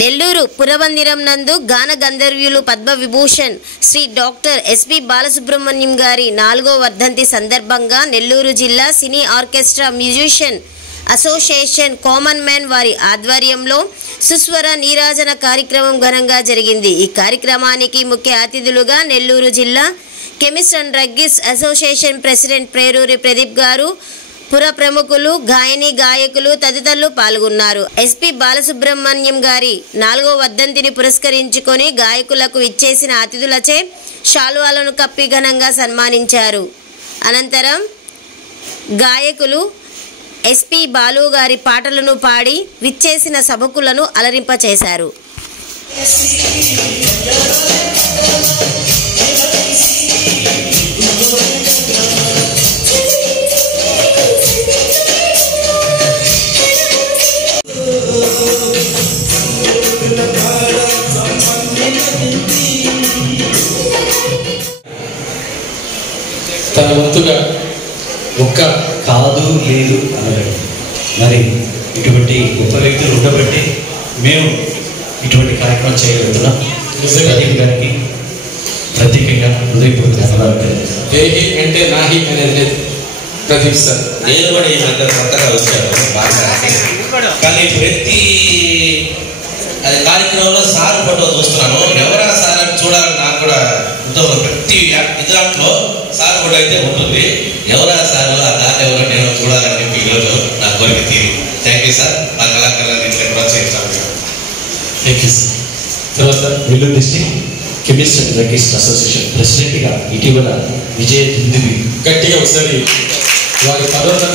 నెల్లూరు పురమందిరం నందు గాన గంధర్వులు పద్మవిభూషణ్ శ్రీ డాక్టర్ ఎస్పి బాలసుబ్రహ్మణ్యం గారి 4వ వర్ధంతి సందర్భంగా నెల్లూరు జిల్లా cine orchestra musician association common man వారి ఆధ్వర్యంలో సుస్వర నీరాజన కార్యక్రమం ఘనంగా జరిగింది. ఈ కార్యక్రమానికి ముఖ్య అతిథులుగా నెల్లూరు జిల్లా chemist and druggist association president Preruri Pradeep garu, పుర ప్రముఖులు, గాయని గాయకులు తదితరులు పాల్గొన్నారు. ఎస్పి బాలసుబ్రహ్మణ్యం గారి 4వ వర్ధంతిని పురస్కరించుకొని గాయకులకు ఇచ్చేసిన అతిథులచే శాలువాలను కప్పి ఘనంగా సన్మానించారు. అనంతరం గాయకులు ఎస్పి బాలు గారి పాటలను పాడి విచ్చేసిన సభకులను అలరింపచేశారు. తన వంతుగా ఒక్క కాదు లేదు అనగలడు. మరి ఇటువంటి గొప్ప వ్యక్తులు ఉండబట్టి మేము ఇటువంటి కార్యక్రమం చేయగలుగుతున్నాం. ప్రదీప్ గారికి ప్రత్యేకంగా హృదయపూర్వక ధన్యవాదాలు. ఏహి అంటే నాహి అనేది లేదు. ప్రదీప్ సార్ నేను కూడా ఈ మధ్య కొత్తగా వచ్చాను బాగా, కానీ ప్రతి అది కార్యక్రమంలో సార్ ఫోటో చూస్తున్నాను. ఎవరా సార్ అని చూడాలని నాకు కూడా ఉద్యోగం. ప్రతి దాంట్లో సార్ ఫోటో అయితే ఉంటుంది. ఎవరా సార్ ఆ దాత ఎవరో నేను చూడాలని చెప్పి ఈరోజు నా కోరిక తీరి. Thank you sir. మా కళాకారులను ఇట్లా ప్రోత్సహించాలి. Thank you sir. తర్వాత Nellore district chemist and druggist association ప్రెసిడెంట్గా ఇటీవల విజయ దుందువి గట్టిగా ఒకసారి వారి పదవులను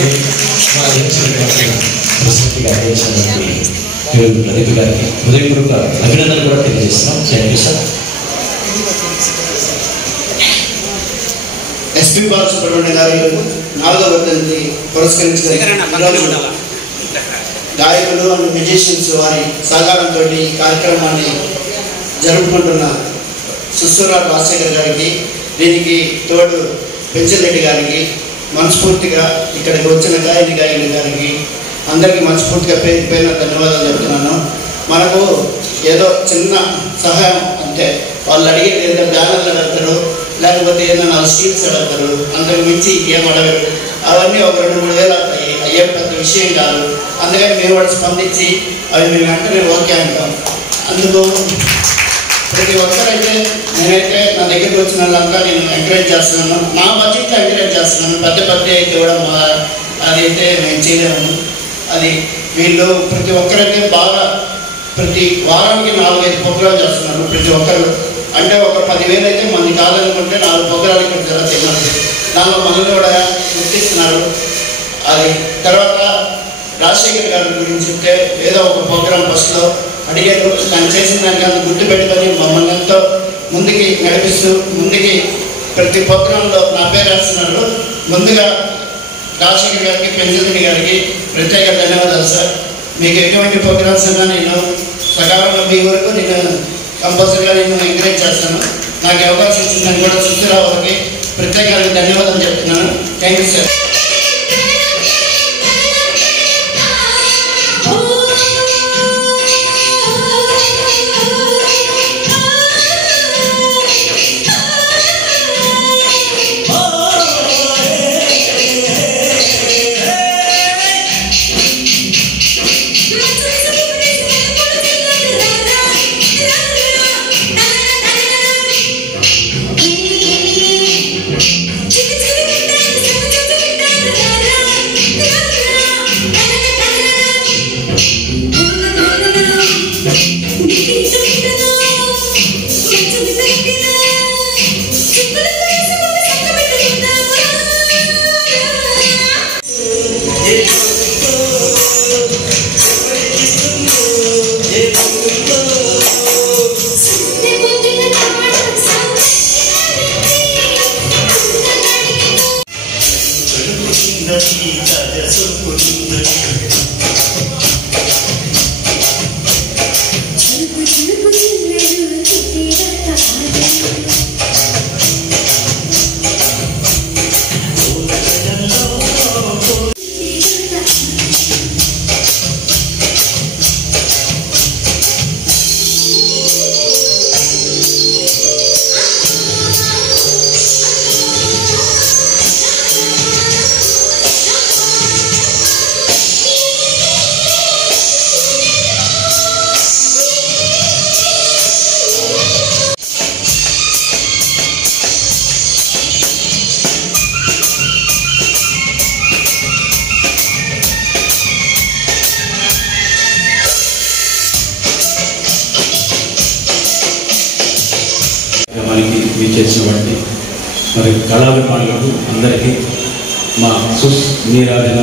ప్రెసిడెంట్గా నిర్వహించినటువంటి ప్రదీప్ గారికి హృదయపూర్వక అభినందనలు కూడా తెలియజేస్తున్నాం. Thank you sir. SP Balasubrahmanyam గారి 4వ వర్ధంతి పురస్కరించుకుని గాయకులు అండ్ మ్యూజిషియన్స్ వారి సహకారంతో ఈ కార్యక్రమాన్ని జరుపుకుంటున్న సుస్వర రాజశేఖర్ గారికి, దీనికి తోడు పెంచలరెడ్డి గారికి మనస్ఫూర్తిగా ఇక్కడికి వచ్చిన గాయని గాయకుల గారికి అందరికీ మనస్ఫూర్తిగా పేరు పైన ధన్యవాదాలు చెప్తున్నాను. మనకు ఏదో చిన్న సహాయం అంటే వాళ్ళు అడిగేది ఏదో బ్యానర్లు పెడతారు, లేకపోతే ఏదైనా స్కీమ్స్ పెడతారు, అంతకు మించి ఏం అడగరు. అవన్నీ ఒక 2-3 వేలు అవుతాయి, అయ్యే పెద్ద విషయం కాదు. అందుకని మేము కూడా స్పందించి అవి మేము వెంటనే ఓకే అంటాం. అందుకు ప్రతి ఒక్కరైతే నేనైతే నా దగ్గరికి వచ్చిన వాళ్ళంతా నేను ఎంకరేజ్ చేస్తున్నాను. నా బడ్జెట్లో ఎంకరేజ్ చేస్తున్నాను. పెద్ద అయితే కూడా అదైతే మేము చేయలేము. అది వీళ్ళు ప్రతి ఒక్కరైతే బాగా ప్రతి వారానికి 4-5 ప్రోగ్రాలు చేస్తున్నారు. ప్రతి ఒక్కరు అంటే ఒక 10,000 అయితే మంది కాదనుకుంటే 4 ప్రోగ్రాలు ఇక్కడ జరుగుతున్నారు. దానిలో మనల్ని కూడా గుర్తిస్తున్నారు. అది తర్వాత రాజశేఖర్ గారి గురించి చెప్తే ఏదో ఒక ప్రోగ్రాం ఫస్ట్లో అడిగారు. తను చేసిన దానికి అంత గుర్తు పెట్టుకొని మమ్మల్ని ఎంతో ముందుకి నడిపిస్తూ ముందుకి ప్రతి ప్రోగ్రాంలో నా పేరు వేస్తున్నారు. ముందుగా రాజశేఖర్ గారికి, పెంచలరెడ్డి గారికి ప్రత్యేక ధన్యవాదాలు సార్. మీకు ఎటువంటి ప్రోగ్రామ్స్ ఉన్నా నేను సకాలంలో మీ వరకు నేను కంపల్సరీగా నేను ఎంకరేజ్ చేస్తాను. నాకు అవకాశం ఇచ్చిందని కూడా సుస్వర వాళ్ళకి ప్రత్యేకంగా ధన్యవాదాలు చెప్తున్నాను. Thank you sir. Chicken, chicken, chicken, chicken, chicken, chicken, chicken, chicken, కార్యక్రమానికి విచ్చేసినటువంటి మరి కళాభిమానులకు అందరికీ మా నీరాజన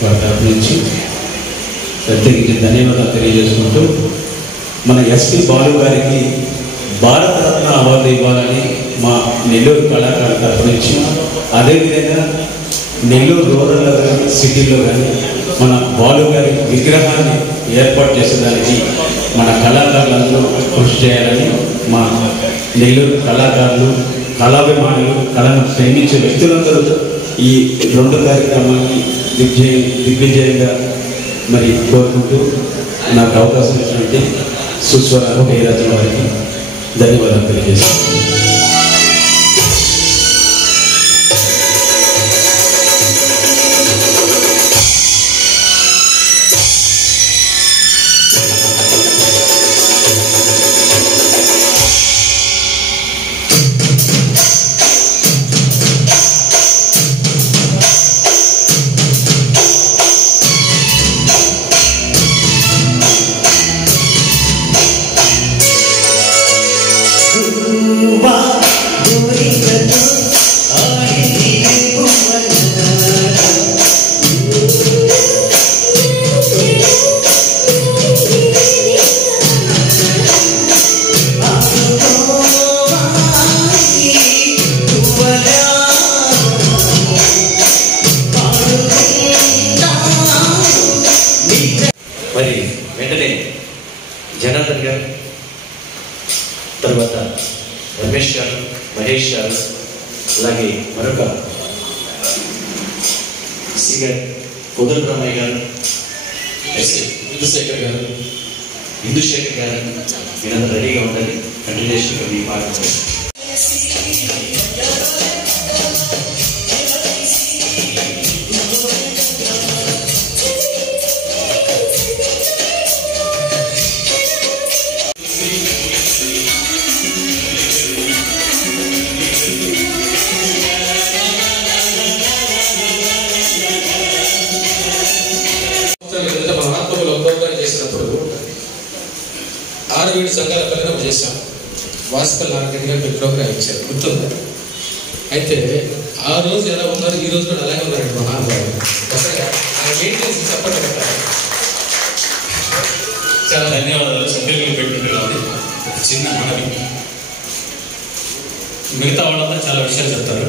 వారి తరఫు నుంచి ప్రత్యేకించి ధన్యవాదాలు తెలియజేసుకుంటూ మన ఎస్పి బాలు గారికి భారతరత్న అవార్డు ఇవ్వాలని మా నెల్లూరు కళాకారుల తరఫు నుంచి, అదేవిధంగా నెల్లూరు రూరల్లో కానీ సిటీలో కానీ మన బాలు గారి విగ్రహాన్ని ఏర్పాటు చేసేదానికి మన కళాకారులందరూ కృషి చేయాలని మా నెల్లూరు కళాకారులు, కళాభిమానులు, కళను ప్రేమించే వ్యక్తులందరూ ఈ 2 కార్యక్రమాన్ని దిగ్విజయంగా మరి కోరుకుంటూ నాకు అవకాశం ఇచ్చినటువంటి సుస్వర నీరాజన వారికి ధన్యవాదాలు తెలియజేస్తాను. మరి వెంటనే జనార్దన్ గారు, తర్వాత రమేష్ గారు, మహేష్ గారు, అలాగే మరొక సి గారు, కోదండరామయ్య గారు, ఇందుశేఖర్ గారు, ఇందుశేఖర్ గారు, మీరందరూ రెడీగా ఉండాలి. కంటిన్యూషన్ మీ పాట మన ఆత్మకులు ఒక్కొక్కరు చేసినప్పుడు 6 సంఘాల పరిణామం చేశాం. వాసుపల్లి నారాయణ గారు ప్రోగ్రామ్ ఇచ్చారు, గుర్తుంది. అయితే ఆ రోజు ఎలా ఉన్నారు, ఈ రోజు కూడా అలాగే ఉన్నారండి మహానుభావులు. మెయింటెనెన్స్ సపోర్ట్ పెట్టారు. చాలా ధన్యవాదాలు. సభ్యులు పెట్టుకుంటున్నాను. చిన్న మనవి, మిగతా వాళ్ళంతా చాలా విషయాలు చెప్తారు.